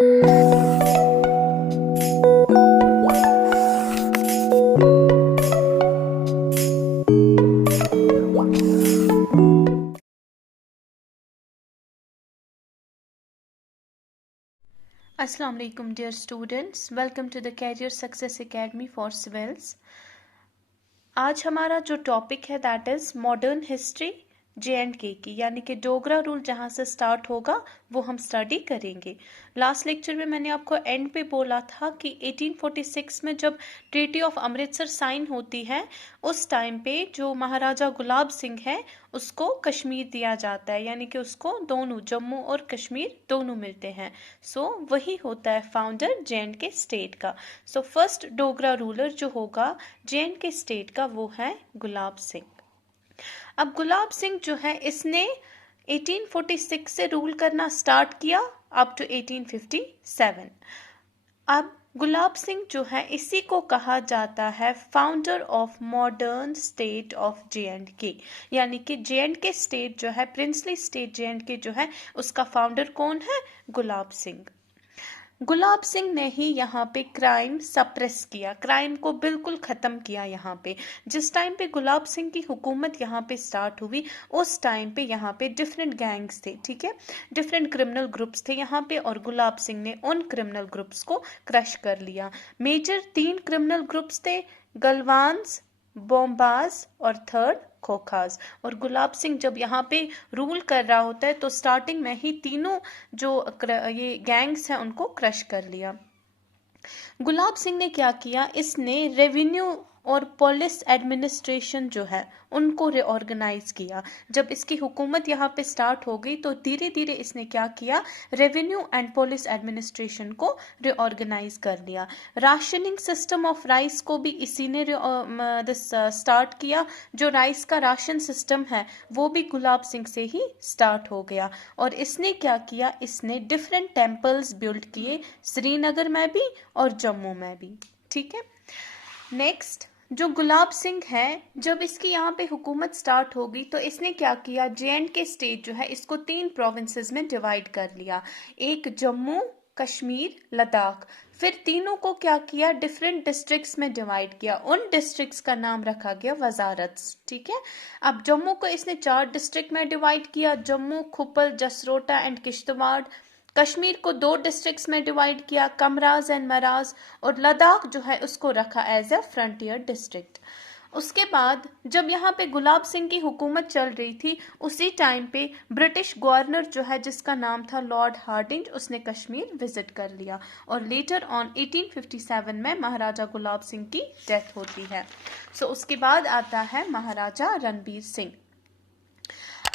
Assalamu alaikum dear students, welcome to the Career Success Academy for Civils। आज हमारा जो topic है that is modern history J&K की, यानी कि डोगरा रूल जहाँ से स्टार्ट होगा वो हम स्टडी करेंगे। लास्ट लेक्चर में मैंने आपको एंड पे बोला था कि 1846 में जब ट्रीटी ऑफ अमृतसर साइन होती है उस टाइम पे जो महाराजा गुलाब सिंह है उसको कश्मीर दिया जाता है, यानी कि उसको दोनों जम्मू और कश्मीर दोनों मिलते हैं। सो वही होता है फाउंडर J&K स्टेट का। सो फर्स्ट डोगरा रूलर जो होगा J&K स्टेट का वो है गुलाब सिंह। अब गुलाब सिंह जो है इसने 1846 से रूल करना स्टार्ट किया अप टू 1857। अब गुलाब सिंह जो है इसी को कहा जाता है founder of modern state of J&K, यानी कि J&K स्टेट जो है प्रिंसली स्टेट J&K जो है उसका फाउंडर कौन है? गुलाब सिंह। गुलाब सिंह ने ही यहाँ पे क्राइम सप्रेस किया, क्राइम को बिल्कुल ख़त्म किया। यहाँ पे जिस टाइम पे गुलाब सिंह की हुकूमत यहाँ पे स्टार्ट हुई उस टाइम पे यहाँ पे डिफरेंट गैंग्स थे, ठीक है, डिफरेंट क्रिमिनल ग्रुप्स थे यहाँ पे, और गुलाब सिंह ने उन क्रिमिनल ग्रुप्स को क्रश कर लिया। मेजर 3 क्रिमिनल ग्रुप्स थे, गलवान्स, बोम्बाज और थर्ड खोखास। और गुलाब सिंह जब यहाँ पे रूल कर रहा होता है तो स्टार्टिंग में ही तीनों जो ये गैंग्स हैं उनको क्रश कर लिया। गुलाब सिंह ने क्या किया, इसने रेवेन्यू और पुलिस एडमिनिस्ट्रेशन जो है उनको रिऑर्गेनाइज किया। जब इसकी हुकूमत यहाँ पे स्टार्ट हो गई तो धीरे धीरे इसने क्या किया, रेवेन्यू एंड पुलिस एडमिनिस्ट्रेशन को रिऑर्गेनाइज कर लिया। राशनिंग सिस्टम ऑफ राइस को भी इसी ने स्टार्ट किया। जो राइस का राशन सिस्टम है वो भी गुलाब सिंह से ही स्टार्ट हो गया। और इसने क्या किया, इसने डिफरेंट टेम्पल्स बिल्ड किए, श्रीनगर में भी और जम्मू में भी, ठीक है। नेक्स्ट जो गुलाब सिंह है, जब इसकी यहाँ पे हुकूमत स्टार्ट होगी तो इसने क्या किया, J&K स्टेट जो है इसको 3 प्रोविंसेस में डिवाइड कर लिया, एक जम्मू, कश्मीर, लद्दाख। फिर तीनों को क्या किया, डिफरेंट डिस्ट्रिक्ट्स में डिवाइड किया। उन डिस्ट्रिक्ट्स का नाम रखा गया वजारत्स, ठीक है। अब जम्मू को इसने 4 डिस्ट्रिक्ट में डिवाइड किया, जम्मू, खुप्पल, जसरोटा एंड किश्तवाड़। कश्मीर को 2 डिस्ट्रिक्ट्स में डिवाइड किया, कमराज एंड मराज। और लद्दाख जो है उसको रखा एज ए फ्रंटियर डिस्ट्रिक्ट। उसके बाद जब यहाँ पे गुलाब सिंह की हुकूमत चल रही थी उसी टाइम पे ब्रिटिश गवर्नर जो है जिसका नाम था लॉर्ड हार्डिंज, उसने कश्मीर विजिट कर लिया। और लेटर ऑन 1857 में महाराजा गुलाब सिंह की डेथ होती है। सो उसके बाद आता है महाराजा रणबीर सिंह।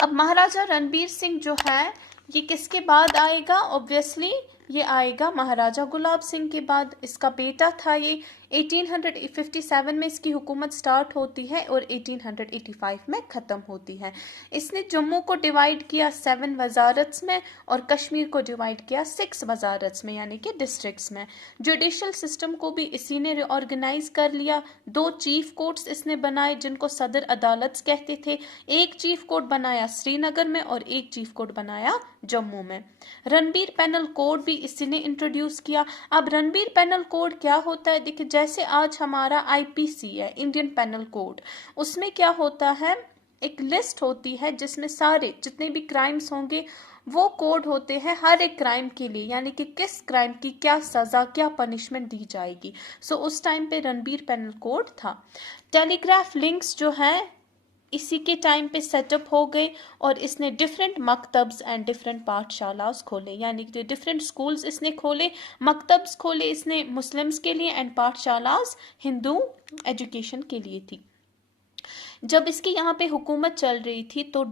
अब महाराजा रणबीर सिंह जो है ये किसके बाद आएगा, ऑब्वियसली ये आएगा महाराजा गुलाब सिंह के बाद। इसका बेटा था ये। 1857 में इसकी हुकूमत स्टार्ट होती है और 1885 में ख़त्म होती है। इसने जम्मू को डिवाइड किया 7 वजारत्स में और कश्मीर को डिवाइड किया 6 वजारत्स में, यानी कि डिस्ट्रिक्ट्स में। जुडिशल सिस्टम को भी इसी ने रिऑर्गेनाइज कर लिया। 2 चीफ कोर्ट्स इसने बनाए जिनको सदर अदालत कहते थे। एक चीफ कोर्ट बनाया श्रीनगर में और एक चीफ कोर्ट बनाया जम्मू में। रणबीर पैनल कोड भी इसी ने इंट्रोड्यूस किया। अब रणबीर पैनल कोड क्या होता है, देखिए जैसे आज हमारा IPC है, इंडियन पैनल कोड, उसमें क्या होता है, एक लिस्ट होती है जिसमें सारे जितने भी क्राइम्स होंगे वो कोड होते हैं हर एक क्राइम के लिए, यानी कि किस क्राइम की क्या सजा, क्या पनिशमेंट दी जाएगी। सो उस टाइम पे रणबीर पैनल कोड था। टेलीग्राफ लिंक्स जो है इसी के टाइम पे सेटअप हो गए और इसने डिफरेंट मकतब्स एंड डिफरेंट पाठशालास खोले, यानी कि डिफरेंट स्कूल्स इसने खोले, मकतब्स खोले इसने मुस्लिम्स के लिए एंड पाठशालास हिंदू एजुकेशन के लिए थी। जब इसकी यहाँ पे हुकूमत चल रही थी तो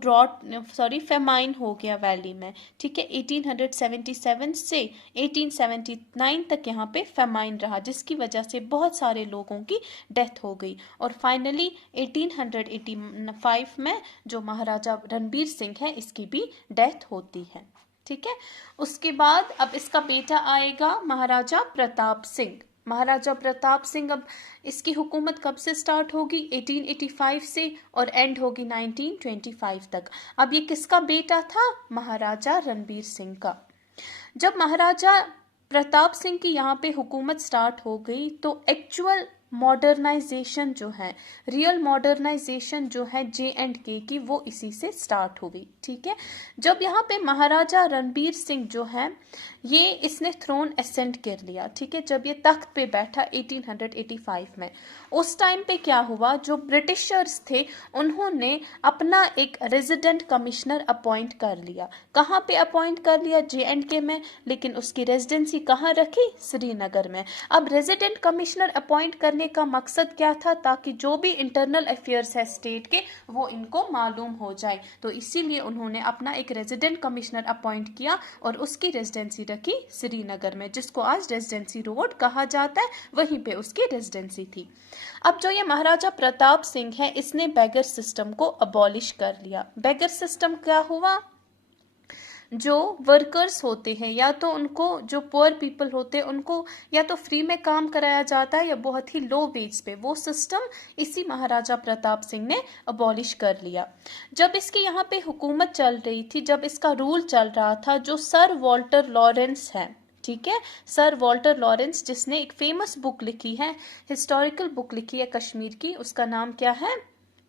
फेमाइन हो गया वैली में, ठीक है। 1877 से 1879 तक यहाँ पे फेमाइन रहा जिसकी वजह से बहुत सारे लोगों की डेथ हो गई। और फाइनली 1885 में जो महाराजा रणबीर सिंह है इसकी भी डेथ होती है, ठीक है। उसके बाद अब इसका बेटा आएगा महाराजा प्रताप सिंह। महाराजा प्रताप सिंह, अब इसकी हुकूमत कब से स्टार्ट होगी, 1885 से और एंड होगी 1925 तक। अब ये किसका बेटा था, महाराजा रणबीर सिंह का। जब महाराजा प्रताप सिंह की यहाँ पे हुकूमत स्टार्ट हो गई तो एक्चुअल मॉडर्नाइजेशन जो है, रियल मॉडर्नाइजेशन जो है J&K की, वो इसी से स्टार्ट हुई। ठीक है, जब यहाँ पे महाराजा रणबीर सिंह जो है ये इसने थ्रोन असेंड कर लिया। ठीक है, जब ये तख्त पे बैठा 1885 में, उस टाइम पे क्या हुआ, जो ब्रिटिशर्स थे उन्होंने अपना एक रेजिडेंट कमिश्नर अपॉइंट कर लिया। कहाँ पे अपॉइंट कर लिया? J&K में, लेकिन उसकी रेजिडेंसी कहाँ रखी? श्रीनगर में। अब रेजिडेंट कमिश्नर अपॉइंट करने का मकसद क्या था? ताकि जो भी इंटरनल अफेयर्स है स्टेट के वो इनको मालूम हो जाए। तो इसीलिए उन्होंने अपना एक रेजिडेंट कमिश्नर अपॉइंट किया और उसकी रेजिडेंसी रखी श्रीनगर में, जिसको आज रेजिडेंसी रोड कहा जाता है, वहीं पे उसकी रेजिडेंसी थी। अब जो ये महाराजा प्रताप सिंह है इसने बेगर सिस्टम को अबॉलिश कर लिया। बेगर सिस्टम क्या हुआ? जो वर्कर्स होते हैं या तो उनको, जो पुअर पीपल होते हैं उनको या तो फ्री में काम कराया जाता है या बहुत ही लो वेज पे, वो सिस्टम इसी महाराजा प्रताप सिंह ने अबॉलिश कर लिया। जब इसकी यहाँ पे हुकूमत चल रही थी, जब इसका रूल चल रहा था, जो सर वॉल्टर लॉरेंस है, ठीक है, सर वॉल्टर लॉरेंस, जिसने एक फेमस बुक लिखी है, हिस्टोरिकल बुक लिखी है कश्मीर की, उसका नाम क्या है?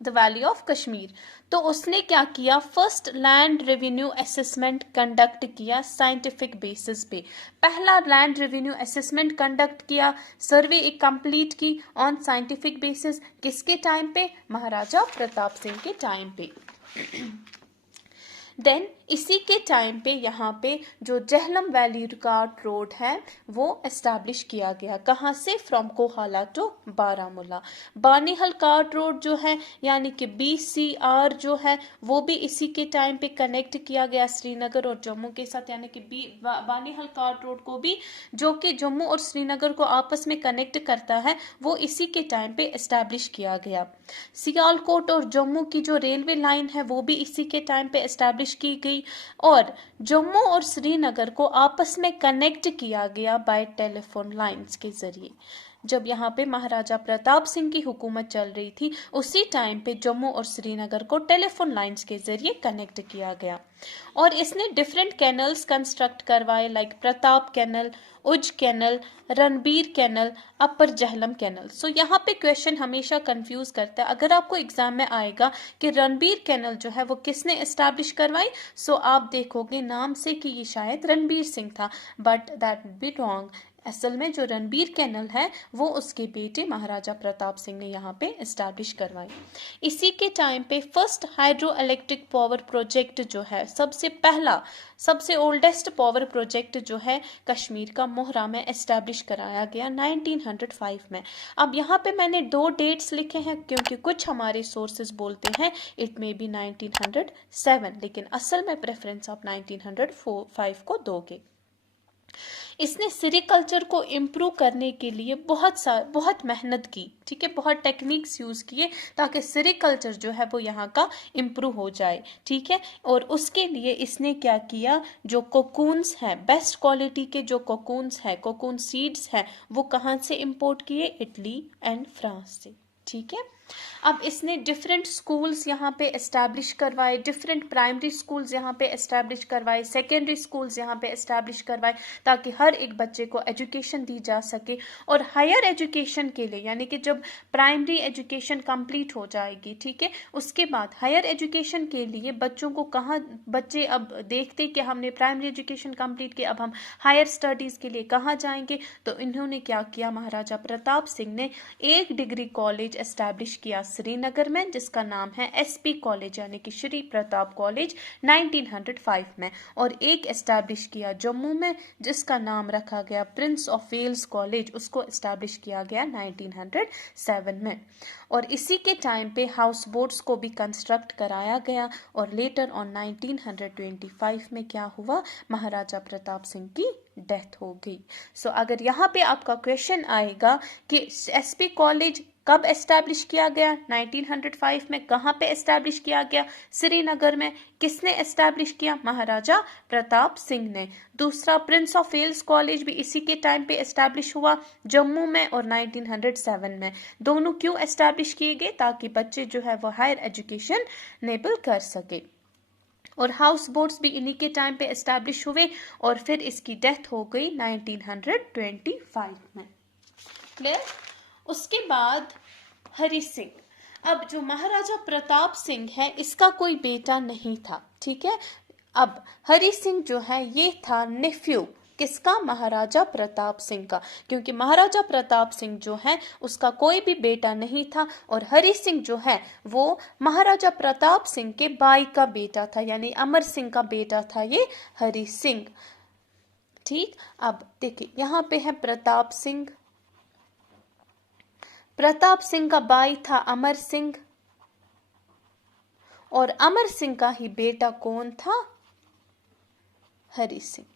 The valley of Kashmir. तो उसने क्या किया? First land revenue assessment conduct किया साइंटिफिक बेसिस पे। पहला लैंड रेवेन्यू असेसमेंट कंडक्ट किया, सर्वे एक कंप्लीट की ऑन साइंटिफिक बेसिस। किसके टाइम पे? महाराजा प्रताप सिंह के टाइम पे। देन इसी के टाइम पे यहाँ पे जो जेहलम वैली कार्ट रोड है वो एस्टैब्लिश किया गया। कहाँ से? From Kohala to Baramulla. Banihal cart road जो है यानी कि BCR जो है वो भी इसी के टाइम पे कनेक्ट किया गया श्रीनगर और जम्मू के साथ, यानी कि बानीहल कार्ट रोड को भी, जो कि जम्मू और श्रीनगर को आपस में कनेक्ट करता है, वो इसी के टाइम पे एस्टैब्लिश किया गया। सियालकोट और जम्मू की जो रेलवे लाइन है वो भी इसी के टाइम पे एस्टैब्लिश की गई और जम्मू और श्रीनगर को आपस में कनेक्ट किया गया बाय टेलीफोन लाइंस के जरिए। जब यहाँ पे महाराजा प्रताप सिंह की हुकूमत चल रही थी उसी टाइम पे जम्मू और श्रीनगर को टेलीफोन लाइंस के जरिए कनेक्ट किया गया। और इसने डिफरेंट कैनल्स कंस्ट्रक्ट करवाए, लाइक प्रताप कैनल, उज कैनल, रणबीर कैनल, अपर जहलम कैनल। सो यहाँ पे क्वेश्चन हमेशा कंफ्यूज करता है। अगर आपको एग्जाम में आएगा कि रणबीर कैनल जो है वो किसने एस्टैब्लिश करवाई, सो आप देखोगे नाम से कि ये शायद रणबीर सिंह था, but that would be wrong. असल में जो रणबीर कैनल है वो उसके बेटे महाराजा प्रताप सिंह ने यहाँ पे एस्टैब्लिश करवाई। इसी के टाइम पे first hydro electric power project जो है, सबसे पहला, सबसे ओल्डेस्ट पावर प्रोजेक्ट जो है कश्मीर का मोहरा में एस्टैब्लिश कराया गया 1905 में। अब यहाँ पे मैंने 2 डेट्स लिखे हैं क्योंकि कुछ हमारे सोर्सेज बोलते हैं इट मे बी 1907, लेकिन असल में प्रेफरेंस आप 1905 को दोगे। इसने सेरिकल्चर को इम्प्रूव करने के लिए बहुत मेहनत की। ठीक है, बहुत टेक्निक्स यूज किए ताकि सेरिकल्चर जो है वो यहाँ का इम्प्रूव हो जाए। ठीक है, और उसके लिए इसने क्या किया, जो कोकून्स हैं, बेस्ट क्वालिटी के जो कोकून्स हैं, कोकून सीड्स हैं, वो कहाँ से इम्पोर्ट किए? इटली एंड फ्रांस से। ठीक है, अब इसने डिफरेंट स्कूल्स यहाँ पे एस्टैब्लिश करवाए, डिफरेंट प्राइमरी स्कूल्स यहाँ पे एस्टैब्लिश करवाए, सेकेंडरी स्कूल्स यहाँ पे एस्टैब्लिश करवाए ताकि हर एक बच्चे को एजुकेशन दी जा सके। और हायर एजुकेशन के लिए, यानी कि जब प्राइमरी एजुकेशन कंप्लीट हो जाएगी, ठीक है, उसके बाद हायर एजुकेशन के लिए बच्चों को कहाँ, बच्चे अब देखते कि हमने प्राइमरी एजुकेशन कंप्लीट की, अब हम हायर स्टडीज़ के लिए कहाँ जाएंगे, तो इन्होंने क्या किया, महाराजा प्रताप सिंह ने एक डिग्री कॉलेज एस्टैब्लिश किया श्रीनगर में जिसका नाम है SP कॉलेज, यानी कि श्री प्रताप कॉलेज 1905 में, और एक एस्टैब्लिश किया जम्मू में जिसका नाम रखा गया प्रिंस ऑफ वेल्स कॉलेज, उसको एस्टैब्लिश किया गया 1907 में। और इसी के टाइम पे हाउस बोट्स को भी कंस्ट्रक्ट कराया गया और लेटर ऑन 1925 में क्या हुआ, महाराजा प्रताप सिंह की डेथ हो गई। सो अगर यहाँ पे आपका क्वेश्चन आएगा कि SP कॉलेज कब एस्टैब्लिश किया गया, 1905 में, कहाँ पे एस्टैब्लिश किया गया, श्रीनगर में, किसने एस्टैब्लिश किया, महाराजा प्रताप सिंह ने। दूसरा, प्रिंस ऑफ वेल्स कॉलेज भी इसी के टाइम पे एस्टैब्लिश हुआ जम्मू में और 1907 में। दोनों क्यों एस्टैब्लिश किए गए, ताकि बच्चे जो है वो हायर एजुकेशन नेबल कर सके। और हाउस बोट्स भी इन्हीं के टाइम पे एस्टैब्लिश हुए और फिर इसकी डेथ हो गई 1925 में। क्लियर? उसके बाद हरि सिंह। अब जो महाराजा प्रताप सिंह है इसका कोई बेटा नहीं था, ठीक है। अब हरि सिंह जो है ये था नेफ्यू किसका? महाराजा प्रताप सिंह का, क्योंकि महाराजा प्रताप सिंह जो है उसका कोई भी बेटा नहीं था और हरि सिंह जो है वो महाराजा प्रताप सिंह के भाई का बेटा था, यानी अमर सिंह का बेटा था ये हरि सिंह। ठीक, अब देखिए यहाँ पे है प्रताप सिंह। प्रताप सिंह का भाई था अमर सिंह और अमर सिंह का ही बेटा कौन था? हरि सिंह।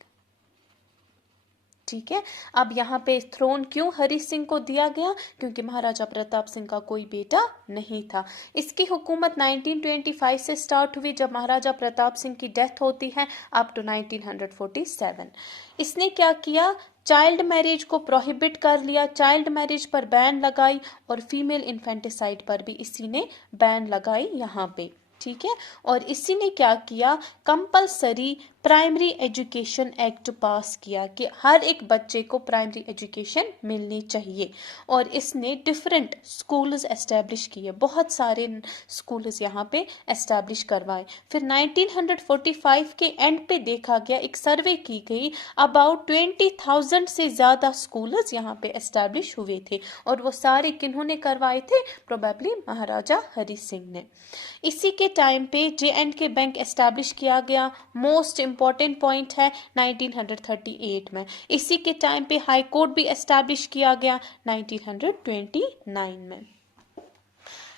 ठीक है, अब यहाँ पे थ्रोन क्यों हरि सिंह को दिया गया? क्योंकि महाराजा प्रताप सिंह का कोई बेटा नहीं था। इसकी हुकूमत 1925 से स्टार्ट हुई जब महाराजा प्रताप सिंह की डेथ होती है अप टू 1947। इसने क्या किया? चाइल्ड मैरिज को प्रोहिबिट कर लिया, चाइल्ड मैरिज पर बैन लगाई और फीमेल इन्फेंटिसाइड पर भी इसी ने बैन लगाई यहाँ पे। ठीक है, और इसी ने क्या किया? कंपलसरी प्राइमरी एजुकेशन एक्ट पास किया कि हर एक बच्चे को प्राइमरी एजुकेशन मिलनी चाहिए और इसने डिफरेंट स्कूल्स एस्टेब्लिश किए, बहुत सारे स्कूल्स यहाँ पे एस्टेब्लिश करवाए। फिर 1945 के एंड पे देखा गया, एक सर्वे की गई, अबाउट 20,000 से ज़्यादा स्कूल्स यहाँ पे एस्टेब्लिश हुए थे और वो सारे किन्होंने करवाए थे? प्रोबेबली महाराजा हरि सिंह ने। इसी के टाइम पे J&K बैंक एस्टैब्लिश किया गया, मोस्ट इम्पॉर्टेंट पॉइंट है 1938 में। इसी के टाइम पे हाई कोर्ट भी एस्टैब्लिश किया गया 1929 में।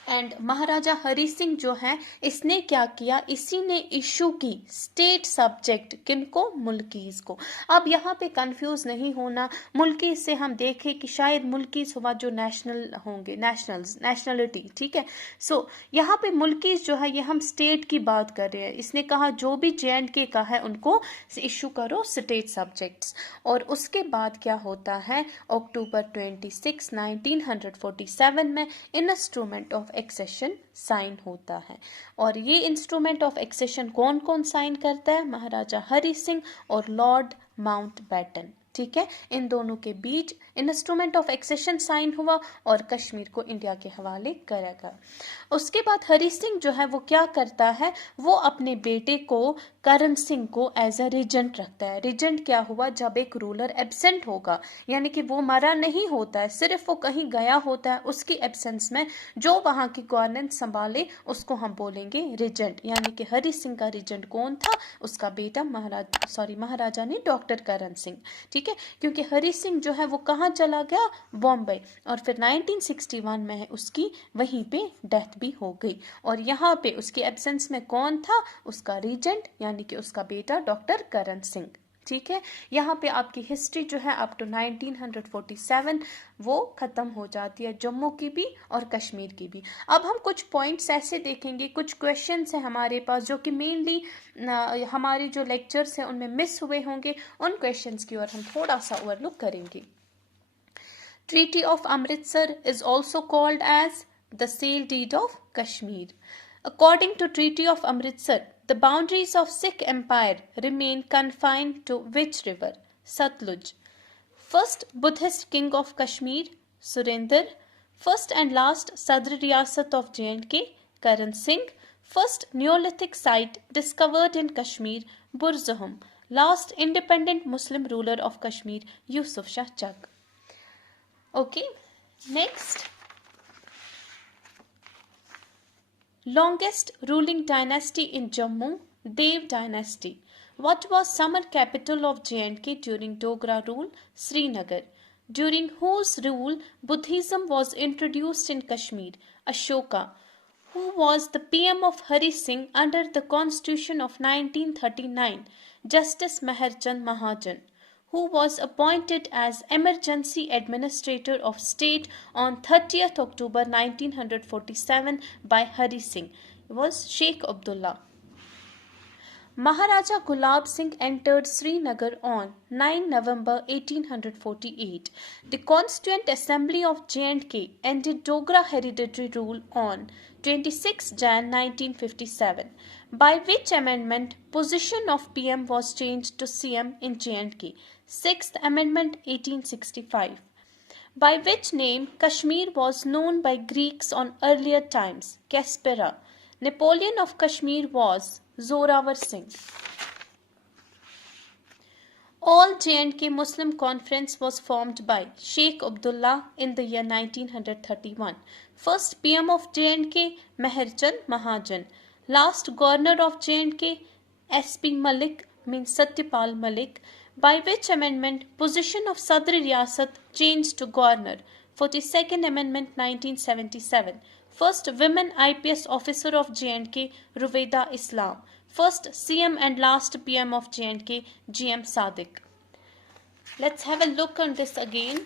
एंड महाराजा हरि सिंह जो है इसने क्या किया? इसी ने इशू की स्टेट सब्जेक्ट किनको? मुल्कीज को। अब यहाँ पे कंफ्यूज नहीं होना, मुल्कीज से हम देखें कि शायद मुल्कीज हुआ जो नेशनल होंगे, नेशनलिटी। ठीक है, सो यहाँ पे मुल्कीज जो है ये हम स्टेट की बात कर रहे हैं। इसने कहा जो भी J&K का है उनको इशू करो स्टेट सब्जेक्ट्स। और उसके बाद क्या होता है? अक्टूबर 26, 1947 में इंस्ट्रूमेंट ऑफ एक्सेशन साइन होता है और ये इंस्ट्रूमेंट ऑफ एक्सेशन कौन कौन साइन करता है? महाराजा हरि सिंह और लॉर्ड माउंटबेटन। ठीक है, इन दोनों के बीच इंस्ट्रूमेंट ऑफ एक्सेशन साइन हुआ और कश्मीर को इंडिया के हवाले करा गया। उसके बाद हरि सिंह जो है वो क्या करता है? वो अपने बेटे को करण सिंह को एज अ रिजेंट रखता है। रिजेंट क्या हुआ? जब एक रूलर एब्सेंट होगा, यानी कि वो मरा नहीं होता है, सिर्फ वो कहीं गया होता है, उसकी एब्सेंस में जो वहां की गवर्नेंस संभाले उसको हम बोलेंगे रिजेंट। यानी कि हरि सिंह का रिजेंट कौन था? उसका बेटा महाराजा ने डॉक्टर करण सिंह। ठीक है, क्योंकि हरि सिंह जो है वो कहाँ चला गया? बॉम्बे, और फिर 1961 में उसकी वहीं पे डेथ भी हो गई और यहाँ पे उसके एब्सेंस में कौन था? उसका रीजेंट यानी कि उसका बेटा डॉक्टर करण सिंह। ठीक है, यहाँ पे आपकी हिस्ट्री जो है अप टू 1947 वो खत्म हो जाती है, जम्मू की भी और कश्मीर की भी। अब हम कुछ पॉइंट्स ऐसे देखेंगे, कुछ क्वेश्चंस हैं हमारे पास जो कि मेनली हमारे जो लेक्चर्स हैं उनमें मिस हुए होंगे, उन क्वेश्चंस की ओर हम थोड़ा सा ओवरलुक करेंगे। Treaty of Amritsar is also called as the Sale Deed of Kashmir. According to Treaty of Amritsar, the boundaries of Sikh Empire remain confined to which river? Satluj. First Buddhist king of Kashmir, Surendra. First and last Sadr Riyasat of J&K, Karan Singh. First Neolithic site discovered in Kashmir, Burzahum. Last independent Muslim ruler of Kashmir, Yusuf Shah Chak. Okay, next. Longest ruling dynasty in Jammu, Dev dynasty. What was summer capital of J&K during Dogra rule? Srinagar. During whose rule Buddhism was introduced in Kashmir? Ashoka. Who was the PM of Hari Singh under the Constitution of 1939? Justice Meher Chand Mahajan. Who was appointed as Emergency Administrator of State on 30th October 1947 by Hari Singh? It was Sheikh Abdullah. Maharaja Gulab Singh entered Srinagar on 9 November 1848. The Constituent Assembly of J&K ended Dogra hereditary rule on 26 Jan 1957, by which amendment position of PM was changed to CM in J&K. 6th Amendment 1865. By which name Kashmir was known by Greeks on earlier times, Caspera. Napoleon of Kashmir was Zorawar Singh. All J&K Muslim Conference was formed by Sheikh Abdullah in the year 1931. First PM of J&K, Meherchand Mahajan. Last Governor of J&K, SP Malik, means Satyapal Malik, by which amendment position of Sadr Riyasat changed to Governor. 42nd Amendment 1977. First Women IPS Officer of J&K, Ruwaida Islam. First CM and last PM of J&K, GM Sadiq. Let's have a look on this again.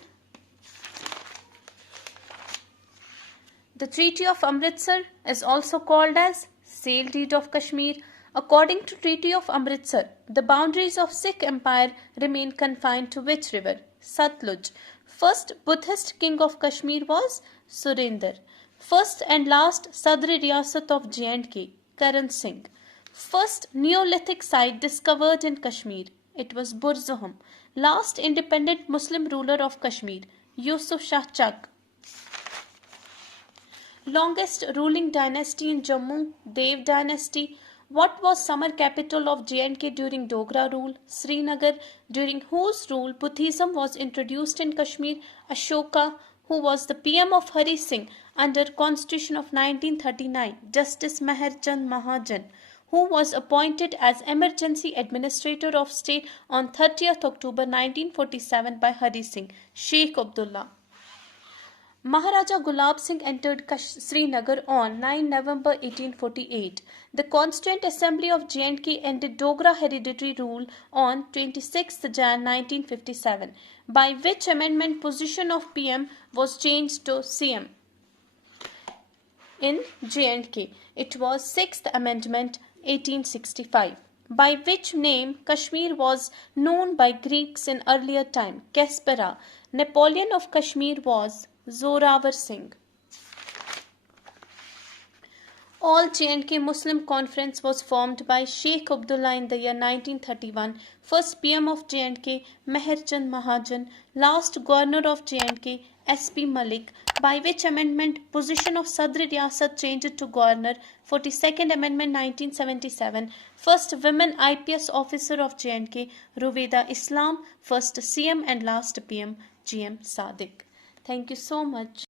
The Treaty of Amritsar is also called as Sale Deed of Kashmir. According to Treaty of Amritsar, the boundaries of Sikh Empire remain confined to which river? Satluj. First Buddhist king of Kashmir was Surinder. First and last Sadr Riyasat of J&K, Karan Singh. First Neolithic site discovered in Kashmir. It was Burzahum. Last independent Muslim ruler of Kashmir, Yusuf Shah Chak. Longest ruling dynasty in Jammu, Dev dynasty. What was summer capital of J&K during Dogra rule? Srinagar. During whose rule Buddhism was introduced in Kashmir? Ashoka. Who was the PM of Hari Singh under Constitution of 1939? Justice Meherchand Mahajan. Who was appointed as Emergency Administrator of State on 30th October 1947 by Hari Singh? Sheikh Abdullah. Maharaja Gulab Singh entered Srinagar on 9 November 1848. The Constituent Assembly of J&K ended Dogra hereditary rule on 26 Jan 1957, by which amendment position of PM was changed to CM in J&K. It was 6th Amendment 1865. By which name Kashmir was known by Greeks in earlier time, Caspera. Napoleon of Kashmir was Zorawar Singh. All J&K Muslim Conference was formed by Sheikh Abdullah in the year 1931. First PM of J&K, Meherchand Mahajan. Last Governor of J&K, SP Malik, by which amendment position of Sadr Riyasat changed to Governor. 42nd Amendment 1977. First Women IPS Officer of J&K, Ruwaida Islam. First CM and last PM, GM Sadiq. Thank you so much.